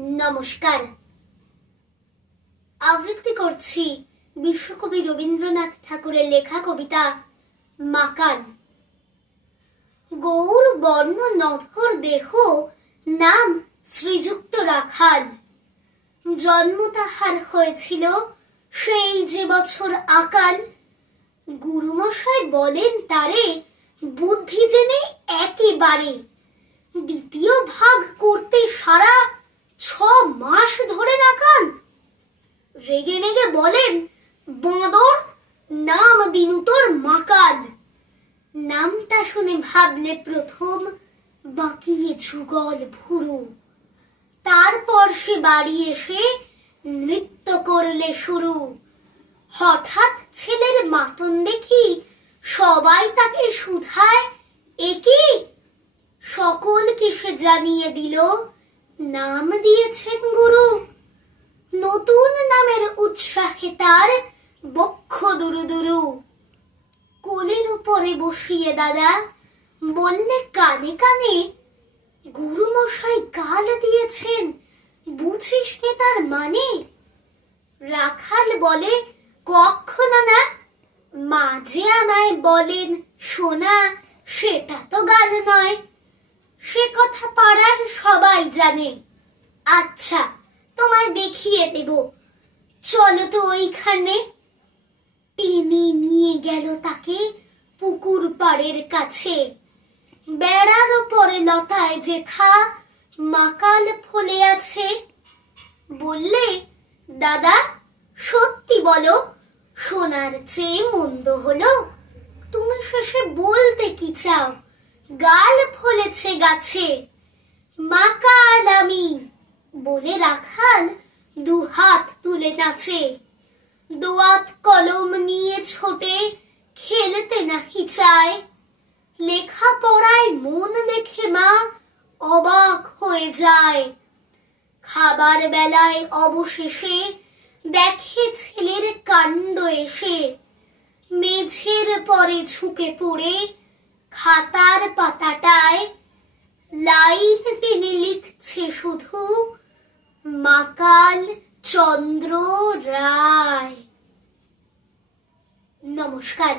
নমস্কার। আবৃত্তি করছি বিশ্বকবি রবীন্দ্রনাথ ঠাকুরের লেখা কবিতা মাকাল। গৌর বর্ণ নভর দেহ, নাম শ্রীযুক্ত রাখাল। জন্ম তাহার হয়েছিল সেই যে বছর আকাল। গুরুমশাই বলেন তারে বুদ্ধি জেনে একেবারে। দ্বিতীয় ভাগ করতে সারা 6 মাস ধরে নাকাল। রেগে মেগে বলেন বাঁদর, নাম দিনু তোর মাকাল। নামটা শুনে ভাবলে প্রথম বাঁকিয়ে যুগল ভুরু। তারপর সে বাড়ি এসে নৃত্য করলে শুরু। হঠাৎ ছেলের মাতন দেখি সবাই তাকে শুধায়, একি? সকলকে সে জানিয়ে দিল, নাম দিয়েছেন গুরু। নতুন নামের উৎসাহে তার বক্ষ দুরু দুরু। কোলের উপরে বসিয়ে দাদা বললে কানে কানে, গুরু মশাই গাল দিয়েছেন, বুঝিস নে তার মানে? রাখাল বলে কখনো না, মাঝে আমায় বলেন শোনা, সেটা তো গাল নয়। সে কথা পাড়ার সবাই জানে। আচ্ছা, তোমায় দেখিয়ে দেব, চলো তো ওইখানে। টেনে নিয়ে গেল তাকে পুকুর পাড়ের কাছে। বেড়ার ওপরে লতায় যেথা মাকাল ফলে আছে। বললে দাদা সত্যি বলো, সোনার চেয়ে মন্দ হলো? তুমি শেষে বলতে কি চাও? গাল ফলেছে গাছে। মাকাল আমি বলে রাখাল 2 হাত তুলে নাচে। দোয়াত কলম নিয়ে ছোটে, খেলতে নাহি চায়। লেখা পড়ায় মন দেখে মা অবাক হয়ে যায়। খাবার বেলায় অবশেষে দেখে ছেলের কাণ্ড এসে। মেঝের পরে ঝুঁকে পড়ে খাতার পাতাটায় লাইন টেনে লিখছে শুধু, মাকাল চন্দ্র রায়। নমস্কার।